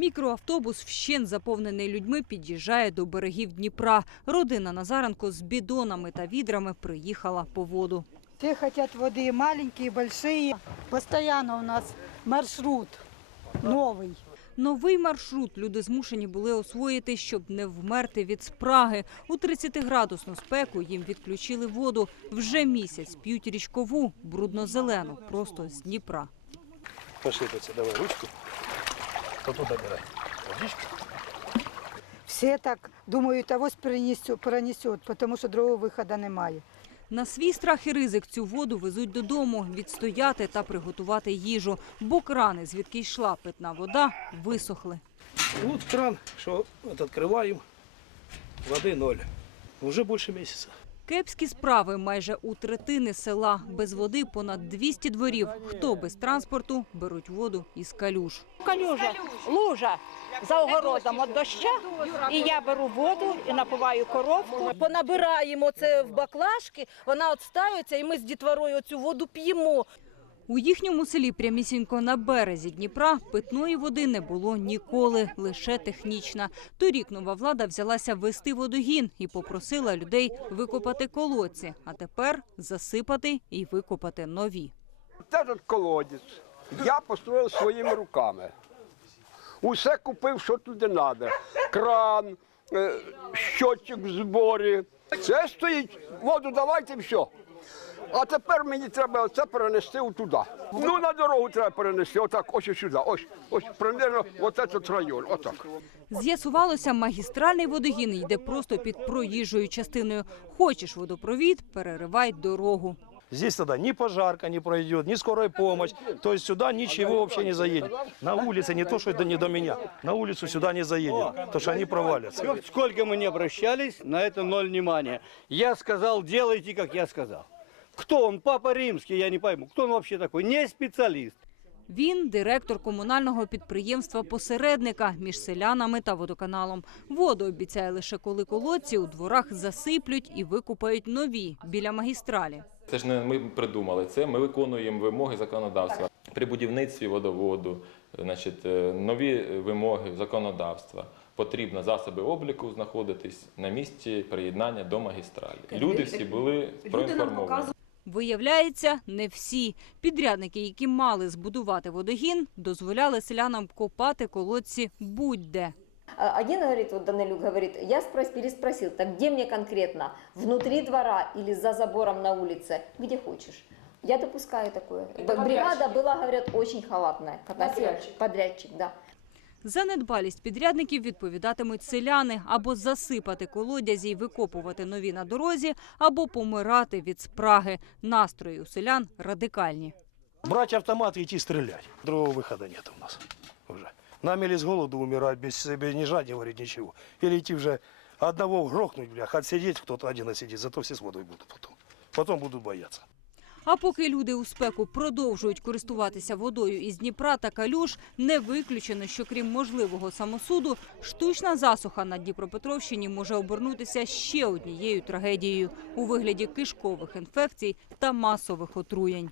Мікроавтобус, вщен заповнений людьми, під'їжджає до берегів Дніпра. Родина Назаренко з бідонами та відрами приїхала по воду. Все хотят воды, маленькие, большие. Постоянно у нас маршрут новый. Новий маршрут люди змушені були освоїти, щоб не вмерти від спраги. У 30-градусну спеку їм відключили воду. Вже місяць п'ють річкову, брудно-зелену, просто з Дніпра. Посыпаться, давай ручку. Вот туда бирай. Водичку. Все так думають, авось перенесет, перенесет, потому що другого виходу немає. На свій страх і ризик цю воду везуть додому, відстояти та приготувати їжу. Бо крани, звідки йшла питна вода, висохли. Вот кран, что вот открываем, воды ноль. Уже больше месяца. Кепські справи майже у третини села. Без води понад 200 дворів. Хто без транспорту, беруть воду із калюж. Калюжа, лужа за огородом від доща, і я беру воду і напиваю коровку. понабираємо це в баклажки, вона відстаюється, і ми з дітворою цю воду п'ємо. У їхньому селі прямісінько на березі Дніпра питної води не було ніколи, лише технічна. Торік нова влада взялася вести водогін і попросила людей викопати колодці, а тепер засипати і викопати нові. Этот колодець я построїв своїми руками. Усе купив, що туди треба. Кран, е, щотчик в зборі. Це стоїть, воду давайте все. А тепер мені треба це перенести туди. Ну, на дорогу треба перенести, отак, ось сюди, ось, ось, примерно, от этот район, отак. З'ясувалося, магістральний водогін йде просто під проїжджою частиною. Хочеш водопровід, переривай дорогу. Здесь тогда ни пожарка не пройдет, ни скорая помощь. То есть сюда ничего вообще не заедет. На улице не то, что это не до меня. На улицу сюда не заедет, потому что они провалятся. Сколько мы не обращались, на это ноль внимания. Я сказал, делайте, как я сказал. Кто он? Папа Римский, я не пойму. Кто он вообще такой? Не специалист. Він директор комунального підприємства посередника між селянами та водоканалом. Воду обіцяє лише коли колодці у дворах засиплють і викупають нові біля магістралі. Це ж не ми придумали це. Ми виконуємо вимоги законодавства при будівництві водоводу. Значить, е, нові вимоги законодавства. Потрібно засоби обліку знаходитись на місці приєднання до магістралі. Люди всі були проінформовані. Виявляється, не всі підрядники, які мали збудувати водогін, дозволяли селянам копати колодці будь-де. Один говорит, вот Данилюк говорит, я спрос- переспросил, так где мне конкретно? Внутри двора или за забором на улице? Где хочешь. Я допускаю такое. Бригада была, говорят, очень халатная. Подрядчик. Подрядчик, да. За недбалість підрядників відповідатимуть селяни або засипати колодязі й викопувати нові на дорозі, або помирати від спраги. Настрої у селян радикальні. Брать автомат и идти стрелять. Другого выхода нет у нас уже. Нам с голоду умирать, без, без ни жать, не говорить ничего. Или идти уже одного грохнуть, блях, отсидеть, кто-то один отсидит, зато все с водой будут потом. Потом будут бояться. А поки люди у спеку продовжують користуватися водою із Дніпра та калюш, не виключено, що крім можливого самосуду, штучна засуха на Дніпропетровщині може обернутися ще однією трагедією у вигляді кишкових інфекцій та масових отруєнь.